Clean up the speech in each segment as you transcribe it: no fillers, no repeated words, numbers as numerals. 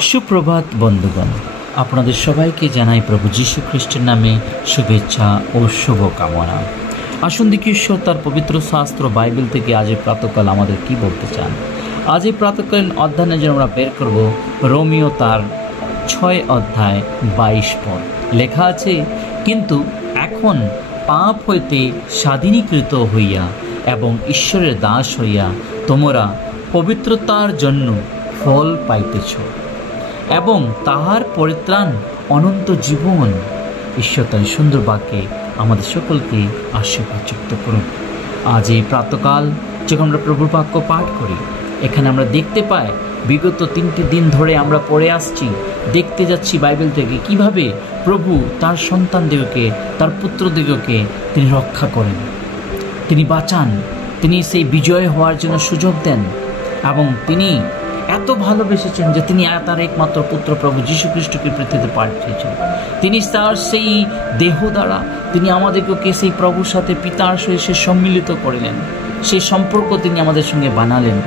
সুপ্রভাত বন্ধুগণ, আপনাদের সবাইকে জানাই প্রভু যীশু খ্রিস্টের নামে শুভেচ্ছা ও শুভকামনা। আসুন দেখি ঈশ্বর তার পবিত্র শাস্ত্র বাইবেল থেকে আজ প্রাতকাল আমাদের কি বলতে চান। আজ এই প্রাতকালীন অধ্যয়নের জন্য আমরা বের করব রোমিও তার 6 অধ্যায় 22 পদ। লেখা আছে, কিন্তু এখন পাপ হইতে স্বাধীনীকৃত হইয়া এবং ঈশ্বরের দাস হইয়া তোমরা পবিত্রতার জন্য ফল পাইতেছ এবং তাহার পরিত্রাণ অনন্ত জীবন। ঈশ্বর তার সুন্দর বাক্যে আমাদের সকলকে আশীর্বাদ যুক্ত করুন। আজ এই প্রাতকাল যখন আমরা প্রভুর বাক্য পাঠ করি, এখানে আমরা দেখতে পাই বিগত 3টি দিন ধরে আমরা পড়ে আসছি, দেখতে যাচ্ছি বাইবেল থেকে কিভাবে প্রভু তার সন্তানদিগকে, তার পুত্রদিগকে তিনি রক্ষা করেন, তিনি বাঁচান, তিনি সেই বিজয় হওয়ার জন্য সুযোগ দেন এবং তিনি এত ভালোবেসেছেন যে তিনি তার একমাত্র পুত্র প্রভু যীশু খ্রিস্টকে পৃথিবীতে পাঠিয়েছেন। তিনি তার সেই দেহ দ্বারা তিনি আমাদেরকে সেই প্রভুর সাথে পিতার সহিত সম্মিলিত করলেন, সেই সম্পর্ক তিনি আমাদের সঙ্গে বানালেন।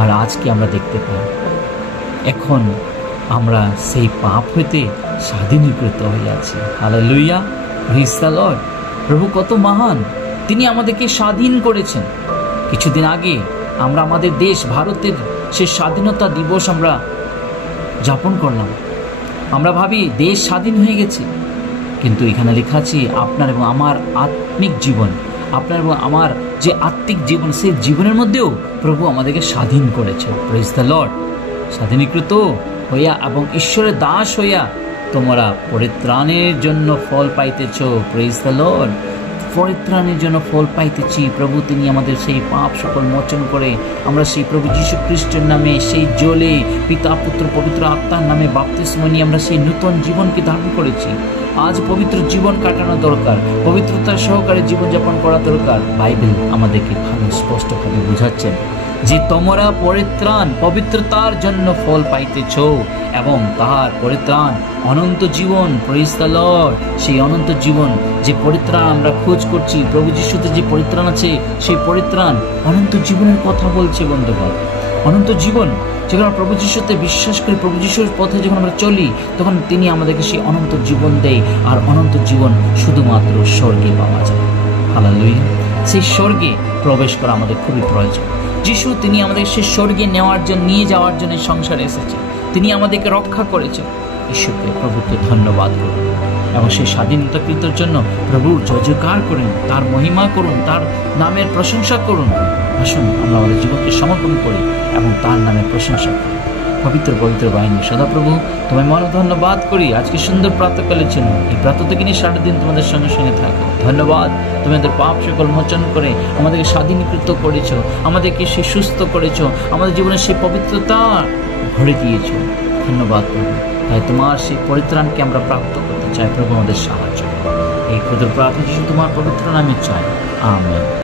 আর আজকে আমরা দেখতে পাই এখন আমরা সেই পাপ হইতে স্বাধীনীকৃত হয়ে আছি। Hallelujah, praise the Lord. প্রভু কত মহান, তিনি আমাদেরকে স্বাধীন করেছেন। কিছুদিন আগে আমরা আমাদের দেশ ভারতের সেই স্বাধীনতা দিবস আমরা যাপন করলাম। আমরা ভাবি দেশ স্বাধীন হয়ে গেছে, কিন্তু এখানে লেখা আছে আপনার এবং আমার আত্মিক জীবন, আপনার এবং আমার যে আত্মিক জীবন, সেই জীবনের মধ্যেও প্রভু আমাদেরকে স্বাধীন করেছে। Praise the Lord. স্বাধীনীকৃত হইয়া এবং ঈশ্বরের দাস হইয়া তোমরা পরিত্রাণের জন্য ফল পাইতেছ। Praise the Lord. পরিত্রাণের জন্য ফল পাইতেছি। প্রভু তিনি আমাদের সেই পাপ সকল মোচন করে আমরা সেই প্রভু যীশু খ্রিস্টের নামে, সেই জলে পিতা পুত্র পবিত্র আত্মার নামে বাপ্তিস্ম নিয়ে আমরা সেই নূতন জীবনকে ধারণ করেছি। আজ পবিত্র জীবন কাটানো দরকার, পবিত্রতার সহকারে জীবনযাপন করা দরকার। বাইবেল আমাদেরকে ভালো স্পষ্টভাবে বোঝাচ্ছেন যে তোমরা পরিত্রাণ পবিত্রতার জন্য ফল পাইতেছ এবং তাহার পরিত্রাণ অনন্ত জীবন। Praise the Lord. সেই অনন্ত জীবন, যে পরিত্রাণ আমরা খোঁজ করছি, প্রভু যিশুতে যে পরিত্রাণ আছে, সেই পরিত্রাণ অনন্ত জীবনের কথা বলছে বন্ধুগণ। অনন্ত জীবন, যখন আমরা প্রভু যিশুতে বিশ্বাস করি, প্রভু যিশুর পথে যখন আমরা চলি, তখন তিনি আমাদেরকে সেই অনন্ত জীবন দেয়। আর অনন্ত জীবন শুধুমাত্র স্বর্গে পাওয়া যায়। হালেলুয়া। সেই স্বর্গে প্রবেশ করা আমাদের খুবই প্রয়োজন। যিশু তিনি আমাদের সেই স্বর্গে নেওয়ার জন্য, নিয়ে যাওয়ার জন্য সংসারে এসেছে। তিনি আমাদেরকে রক্ষা করেছেন। ঈশ্বরকে, প্রভুকে ধন্যবাদ করুন এবং সেই স্বাধীনতাকৃতর জন্য প্রভুর জয়জয়কার করুন, তার মহিমা করুন, তার নামের প্রশংসা করুন। আসুন আমরা আমাদের জীবনকে সমর্পণ করি এবং তার নামের প্রশংসা করি। পবিত্র পবিত্র বাহিনী সদাপ্রভু, তোমায় মনে ধন্যবাদ করি আজকে সুন্দর প্রাতকালের জন্য। এই প্রাত থেকে নিয়ে সারা দিন তোমাদের সঙ্গে সঙ্গে থাকো। ধন্যবাদ, তুমি আমাদের পাপ সকল মোচন করে আমাদেরকে স্বাধীনীকৃত করেছ, আমাদেরকে সে সুস্থ করেছ, আমাদের জীবনে সেই পবিত্রতা ভরে দিয়েছ। ধন্যবাদ প্রভু। তাই তোমার সেই পরিত্রাণকে আমরা প্রাপ্ত করতে চাই। প্রভু আমাদের সাহায্য। এই ক্ষুদ্র প্রার্থনা যিশু তোমার পবিত্র নামে চাই। আমেন।